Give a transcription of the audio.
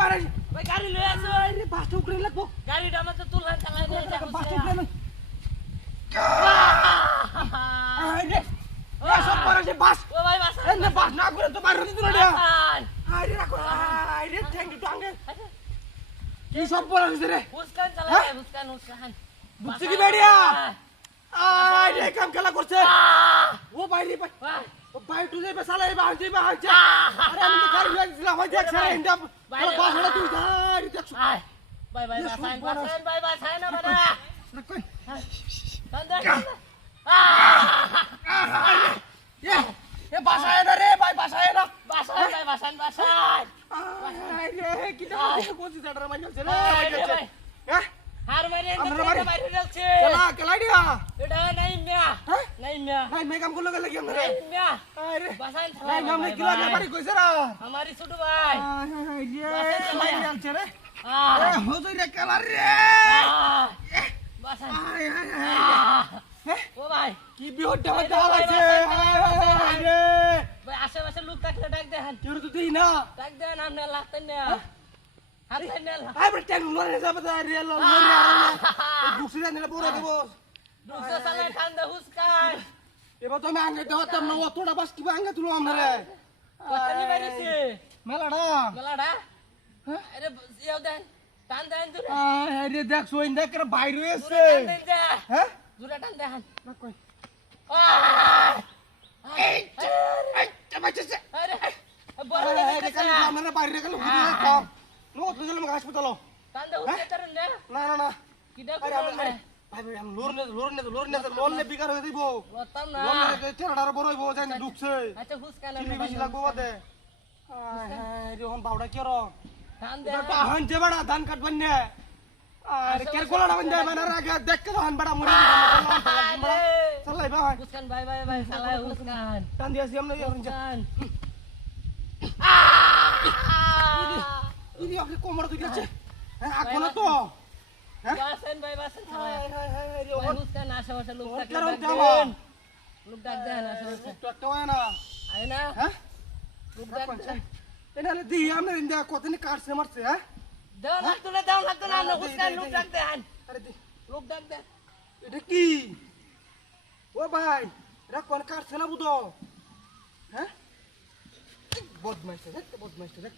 বাড়ি ভাই গাড়ি লয়ে আসো আরে বাসটা উঠে লাগবো গাড়িটা আমার তো তুলনা চালাই বলে বাসটা উঠে না আরে সব পরে যে বাস ও ভাই বাসা এই না বাস না করে তো বাইরে দিতে না বাসান আরে রাখো আরে থ্যাংক ইউ টাঙ্গে কি সব পরে হইছে রে মুস্কান চালাই মুস্কান বুঝছি কি বেড়িয়া আরে কাম খেলা করছে ও বাইরে ভাই ও বাইরে তুই যাবে সালা এই বাহাই যাবে হাইছে আরে আমি তো গাড়ি লাগছিলাম ভাই দেখ সারা ইন্ডা বাস হলো তুই গাড়ি দেখ ভাই ভাই বাসান ভাই বাসান না বাবা রাখ কই কান্দা এ বাসায় না রে ভাই বাসায় না বাসান ভাই বাসান আরে কি তো কোসি সাডার মাইল ছে রে ভাই হ্যাঁ হার মারে বাইরে যাচ্ছে কেলা কেলাই দিয়া এটা নাই মিয়া নাই মিয়া ভাই মে কাম করলো গেলে কি আমরা নাই মিয়া আরে বাসান ভাই নামে কি লাগে বাড়ি কইছে রা আমারি ছোট ভাই আরে ভাই আনছে রে এ হজই রে কেলা রে বাসান আয় ও ভাই কি বিহটা মধ্যে হালাইছে রে ভাই আশেপাশে লোক থাকলে ডাক দেন কেউ তো দেই না ডাক দেন আপনি লাগতেন না হাতেন না আই বড় ট্যাং লরে যাবে রে লরে আর দুসরা নিলে বড় দেব দুসরা সালে কান্দা হুসকান এবার তো আমি আঙ্গে দেওয়াতাম না অতটা বাস কি আঙ্গে তুলো আমরা রে কতনি বাইরেছে মেলাডা মেলাডা আরে ইও দেন টান দেন দূরে আরে দেখ সোইন দেখ রে বাইরে হইছে টান দেন যা হ্যাঁ দূরে টান দেন না কই এই এই চাবাইছে আরে বড় আরে কাল আমরা বাইরে গেল হুদে কম নো তো গেলাম হাসপাতাল টান দে হুসে তরন না না না না কিডা আরে করন না ভাই ভাই আমি লোন নে বিকার হয়ে দিব লতাম না লোন নে তেরাডার বড় হইব জানি ঢুকছে আচ্ছা হুসকান চিনি বেশি লাগবো বাদে আরে হন বাউডা কি রো টান দে এটা হন যে বড়া ধান কাটবেন না আরে কের কোলাটা বন্ধ মানে আগে দেখ কে হন বড়া মুড়ি চলাই ভাই হুসকান ভাই ভাই ভাই সালাই হুসকান টান দিয়াছি আমরা হন যে হুসকান ইনি আপনি কোমর তুই গেছে হ্যাঁ আকো তো হ্যাঁ বাসেন ভাই বাসেন সালাই হুসকান আশেপাশে লোক থাকলে কেন ডাক দেওয়া দেন লোক ডাক দেন আশেপাশে তো না আয় না হ্যাঁ লোক ডাক দেন এনালে দি আমরা ইন্দা কতনি কাটছে মারছে হ্যাঁ দাও লাগতো না আমরা হুসকান লোক ডাক দেন আরে দি লোক ডাক দেন এটা কি ও ভাই এটা কোন কাটছে না বুঝো হ্যাঁ বদমাইশ দেখ